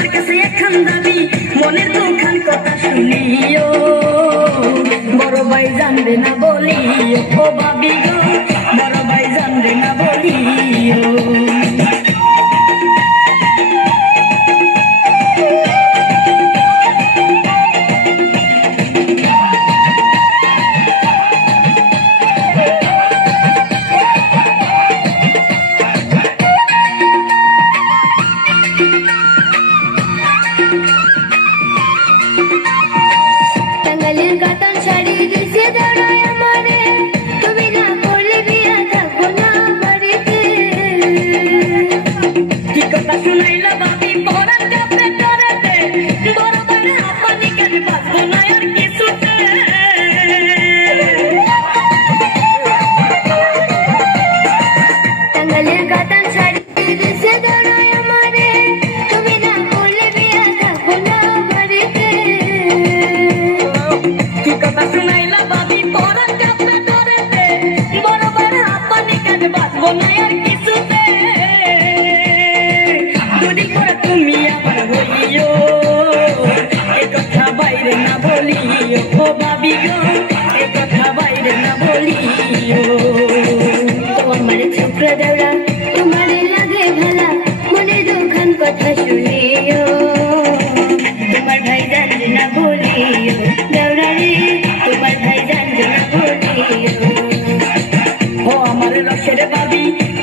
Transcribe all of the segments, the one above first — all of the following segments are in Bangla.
তোমার কাছে একখান দাবি মনের দুখান কথা শুনিও বড় ভাই জানবে না বলিও ও ভাবি গো বড় ভাই জানবে না বলিও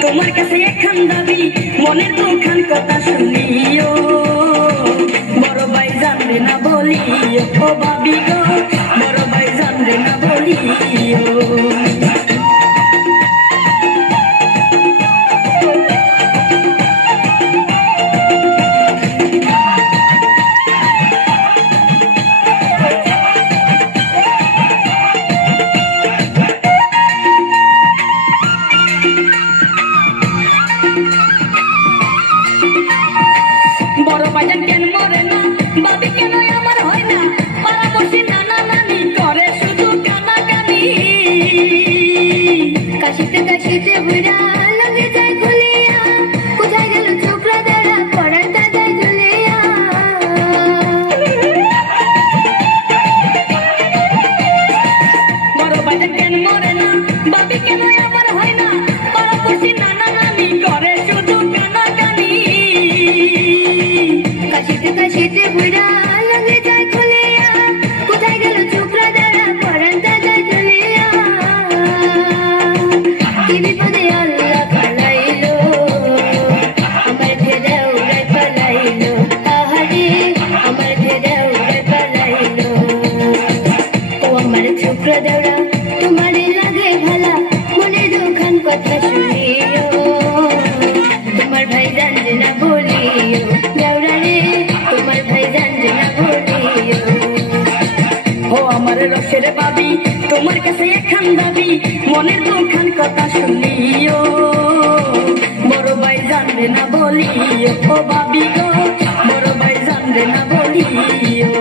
তোমার কাছে একখান দাবি মনের দুখান কথা শুনিও বড় ভাই জানবে না বলিও ও ভাবি গো বড় ভাই জানবে না বলিও তোমার কাছে একখান দাবি মনের দুখান কথা শুনিও বড় ভাই জানবে না বলিও ও ভাবি গো বড় ভাই জানবে না বলিও